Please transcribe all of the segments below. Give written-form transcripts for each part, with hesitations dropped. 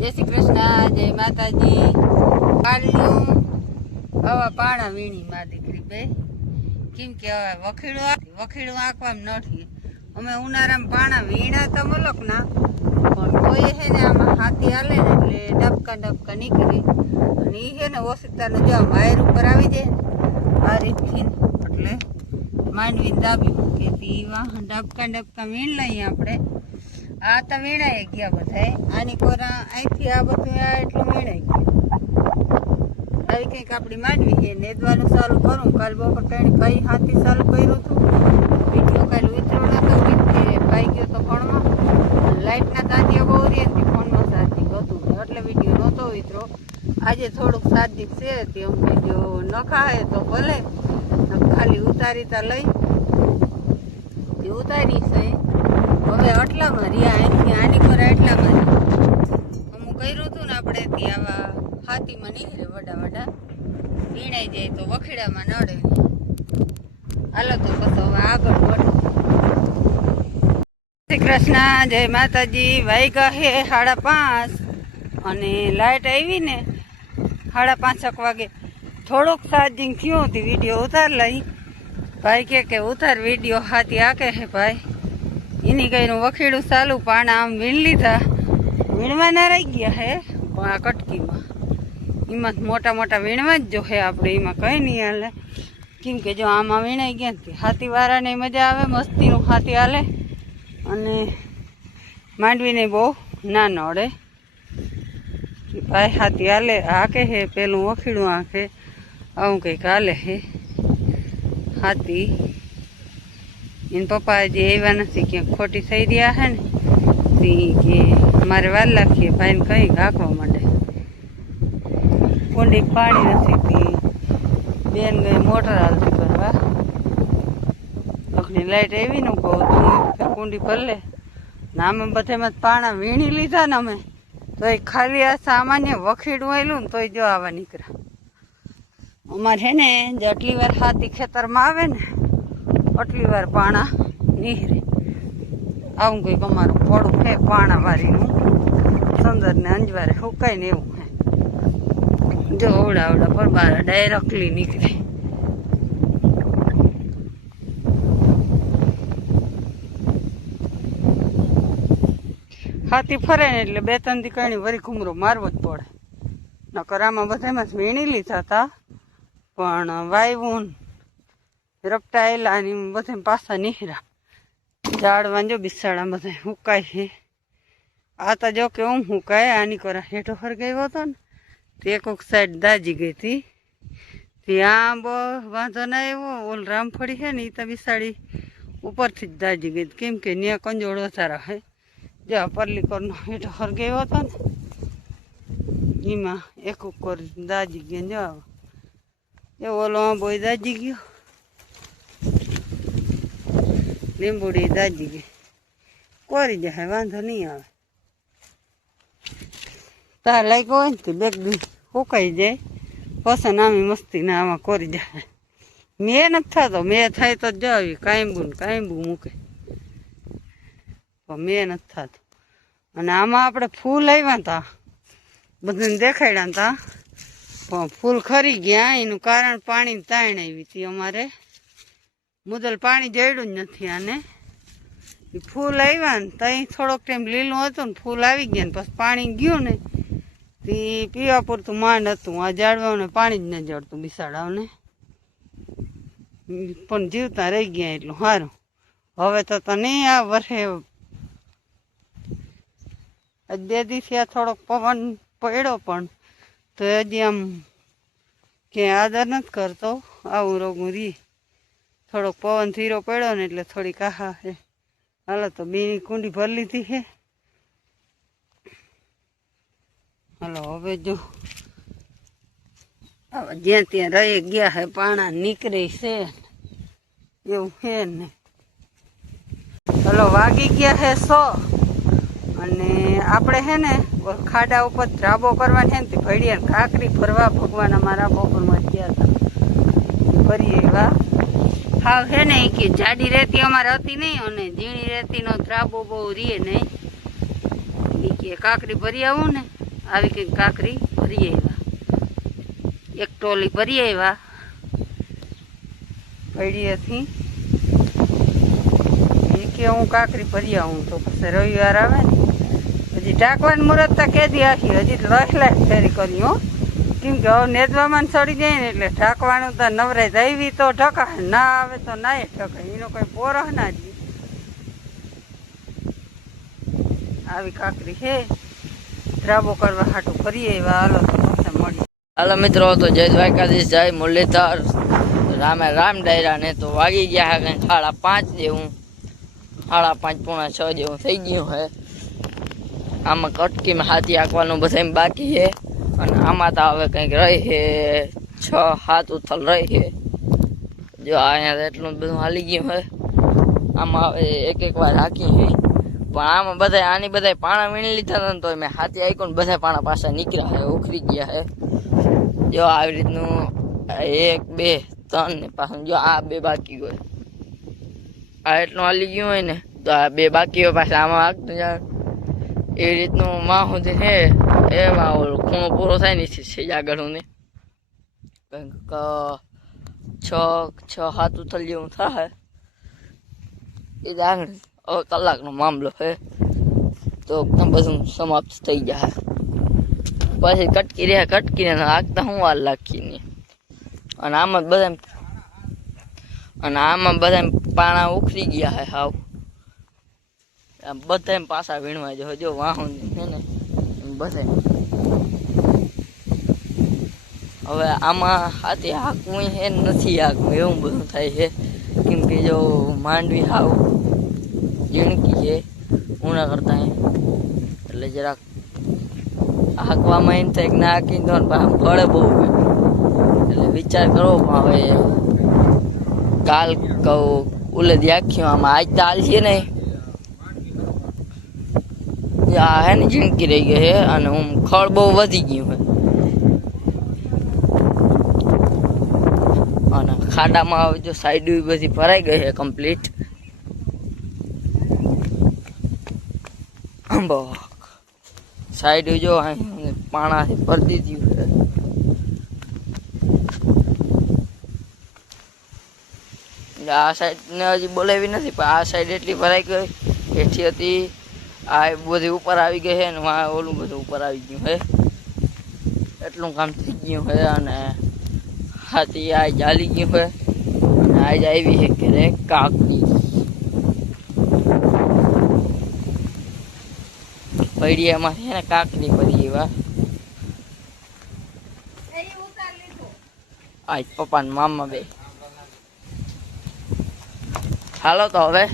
जय श्री कृष्ण जय माताजी। काल्યું हवा पाणा વીણી માં દીકરી બે કેમ કે હવે વખીડું આંકવામાં નથી। અમે ઉનાળામાં પાણા વીણા તો મલક ના પણ તોય છે ને આમાં હાથી હાલે ને એટલે ડબકા નીકળી અને એ છે ને ઓસિતાને જો વાયર ઉપર આવી જાય આ રીતથી એટલે માંડવી દાબી મૂકે પીવા ડબકા વીણ લઈએ આપણે। આ તો વીણાઈ ગયા બધાય આની કોરા અહીંથી આ બધું એટલું વીણાઈ ગયું। આવી કંઈક આપણી માંડવી છે નેદવાનું ચાલુ કરું। કાલ બપોર ટાણે કઈ હાથી ચાલુ કર્યું હતું વિડીયો કાલ ઉતરો નતો કેમ કે ભાઈ ગયો તો ફોનમાં લાઇટના તાંતિયા બહુ રહી હતી ફોનમાં ચાર્જિંગ હતું એટલે વિડીયો નહોતો ઉતરો। આજે થોડુંક ચાર્જિંગ છે તે અમને જો નખાય તો ભલે ખાલી ઉતારીતા લઈ ઉતારી છે। હવે આટલામાં રહ્યા અહીંથી આની પર આટલામાં અમુક કર્યું હતું ને આપણે ત્યાં આવા હાથીમાં નીકળે વડા વીણાઈ જાય તો વખીડામાં નડે। હાલો તો પછી હવે આગળ વધો। શ્રી કૃષ્ણ જય માતાજી। વાગ્યા છે 5:30 અને લાઇટ આવી ને 5:30 વાગે થોડુંક ચાર્જિંગ થયું હતું વિડીયો ઉતાર લઈ। ભાઈ કે ઉતાર વિડીયો હાથી આકે હે ભાઈ એની કઈનું વખીડું ચાલુ પાણા આમ વીણ લીધા વીણવા ના રહી ગયા હે પણ આ કટકીમાં એમાં મોટા વીણવા જ જો હે આપણે એમાં કંઈ નહીં હાલે કેમ કે જો આમાં વીણાઈ ગયા ને હાથીવાળાને મજા આવે મસ્તીનું હાથી હાલે અને માંડવીને બહુ ના નડે ભાઈ હાથી હાલે હાકે હે પેલું વખીડું આંખે આવું કંઈક હાલે હે હાથી। એને પપ્પા જે આવ્યા નથી ક્યાંક ખોટી થઈ રહ્યા હે ને તે કે અમારે વાર લાખીએ ભાઈને કંઈ હાંકવા માંડે કુંડી પાણી નથી તે બેન ગઈ મોટર હાલતી કરવા અખની લાઈટ આવી ને કહું કુંડી ભલે ને અમે બધામાં પાણા વીણી લીધા ને અમે તો એ ખાલી આ સામાન્ય વખીડું આવેલું ને તોય જો આવા નીકળ્યા। અમારે છે ને જેટલી વાર હાથી ખેતરમાં આવે ને આટલી વાર પાણા નીહરે આવું કંઈક અમારું પડું છે પાણા વાળીનું સુંદર ને અંજવારે સુકાય ને એવું હે જો અવડા પર બાર ડાયરેક્ટલી નીકળે। હાથી ફરે ને એટલે 2-3 દી કઈ વરી ઘૂમરો મારવો જ પડે નકર આમાં બધામાં વીણી લીધા હતા પણ વાયવું રપટાયેલા અને બધા પાછા નીકળ્યા ઝાડવા જો બિસાડા બધા હુકાય છે। આ તો જો કે હુકાય આની કોરા હેઠો ફરગાવ્યો હતો ને તે કોઈક સાઈડ દાજી ગઈ હતી ત્યાં બહુ વાંધો ના આવ્યો ઓલ રામફળી છે ને એ તો બિસાડી ઉપરથી જ દાજી ગઈ કેમ કે ત્યાં કંજોળ વધારા હે જ્યાં પરલી કોરનો હેઠો ફરગાવ્યો હતો ને એમાં એક કોર દાજી ગયા જો એ ઓલો બોય દાજી ગયો લીંબુડી દાજી ગઈ કોરી જાય વાંધો નહીં આવે તાર લાગ્યો હોય ને તે બેગ દી સુકાઈ જાય પસંદ આમી મસ્તી ને આમાં કોરી જાય। મેં નથી થતો મેં થાય તો જ આવી કાંઈબુ મૂકે પણ મેં નથી થતો। અને આમાં આપણે ફૂલ આવ્યા હતા બધાને દેખાડ્યા હતા પણ ફૂલ ખરી ગયા એનું કારણ પાણી તાણ આવી હતી અમારે મુદલ પાણી જડ્યું જ નથી આને ફૂલ આવ્યા ને ત્યાં થોડોક ટાઈમ લીલું હતું ને ફૂલ આવી ગયા ને પછી પાણી ગયું ને તે પીવા પૂરતું માંડ હતું આ ઝાડવાને પાણી જ ન જડતું બિસાડાઓને પણ જીવતા રહી ગયા એટલું સારું। હવે તો નહીં આ વર્ષે 2 દિવસથી આ થોડોક પવન પડ્યો પણ તો હજી આમ ક્યાંય આદર નથી કરતો આવું રોગું રી થોડોક પવન ધીરો પડ્યો ને એટલે થોડીક આહા છે। હાલો તો બેની કુંડી ભરી લીધી છે। હાલો હવે જો જ્યાં ત્યાં રહી ગયા છે પાણા નીકળે છે એવું છે ને। હાલો વાગી ગયા છે 100 અને આપણે છે ને ખાડા ઉપર ધ્રાબો કરવાની છે ને તે ભડિયા કાકરી ભરવા ભગવાન અમારા બપોરમાં ગયા હતા ફરીએ એવા હાવ છે ને કે જાડી રેતી અમારે હતી નહીં અને ઝીણી રેતીનો ધ્રાબો બહુ રીએ નહીં એ કે કાકરી ભરી આવું ને આવી કંઈક કાંકરી ભરી આવ્યા, એક ટોલી ભરી આવ્યા ભેડીએથી. એ કે હું કાંકરી ભરી આવું તો પછી રવિવાર આવે ને હજી ટાંકવાની મુહૂર્ત તો કેદી આખી હજી લખ ફેરી કરી હો. કેમ કે હવે નેદવામાં સડી જાય ને એટલે ઢાંકવાનું તો નવરાય દઈવી તો ઢકાય, ના આવે તો ના ઢકાય, એનો કોઈ પોરહ ના જ. આવી કાંકરી છે ધ્રાબો કરવા હાટું ફરીએ એવા. હાલો તો પછી મળી. હાલો મિત્રો, તો જય દ્વારકાધીશ, જય મુરલીધર, રામે રામ ડાયરા ને. તો વાગી ગયા હે કંઈક 5:30 જેવું, 5:30 પોણા 6 જેવું થઈ ગયું હે. આમાં કટકીમાં હાથી આંકવાનું બધા બાકી છે, અને આમાં તો હવે કંઈક રહી છે 6-7 ઉથલ રહી છે. જો અહીંયા એટલું બધું હાલી ગયું હે. આમાં હવે એક વાર હાકી છે, પણ આમાં બધા આની બધા પાણા વીણી લીધા હતા ને તો મેં હાથી આંક્યું ને બધા પાણા પાછા નીકળ્યા છે, ઉખરી ગયા છે. જો આવી રીતનું 1 2 3 ને પાછું જો આ 2 બાકી હોય, આ એટલું હાલી ગયું હોય ને તો આ 2 બાકી હોય પાછા આમાં આગતું જાય. એવી રીતનું માં સુધી છે એમાં ઓલો ખૂણો પૂરો થાય ને છે આગળ ને કંઈક 6-7 ઉથલ જેવું થાય. એ જ આગળ હવે કલાકનો મામલો છે તો બધું સમાપ્ત થઈ જાય. પછી કટકી રહ્યા, કટકીને આગતા હું વાર લાગી નહીં. અને આમાં બધા પાણા ઉખરી ગયા છે હાવ. બધા પાછા વીણવા જો વાહન છે ને બધા. હવે આમાં હાથી હાંકવું છે નથી હાંકવું એવું બધું થાય છે. કેમ કે જો માંડવી હાવ ઝીણકી છે ઉના કરતા, એટલે જરાક હાંકવામાં એમ થાય કે ના હાંકી દો ને ફળે બહુ, એટલે વિચાર કરવો. પણ હવે કાલ કહું ઉલેદી આખ્યું આમાં આજ તો હાલ છે ને આ હે ને ઝીણકી રહી ગઈ છે, અને હું ખળ બહુ વધી ગયું છે. અને ખાડામાં હવે જો સાઈડ બધી ભરાઈ ગઈ છે કમ્પ્લીટ. સાઈડ જો પાણાથી ભરી દીધું છે. આ સાઈડ ને હજી બોલાવી નથી, પણ આ સાઈડ એટલી ભરાઈ ગઈ, હેઠી હતી આ બધી ઉપર આવી ગઈ છે ને ઓલું બધું ઉપર આવી ગયું છે. એટલું કામ થઈ ગયું છે. અને હાથી આ ચાલી ગયું છે. અને આજ આવી છે ઘરે કાંકરી પૈડિયામાંથી છે ને કાંકરી પડી એવા. આજ પપ્પા ને મામા બે. હાલો તો હવે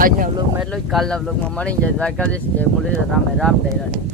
આજના વ્લોગમાં એટલું જ. કાલના વ્લોગમાં મળી જાય. દ્વારકાધીશ, જય મુરલીધર, રામે રામ ડાયરા.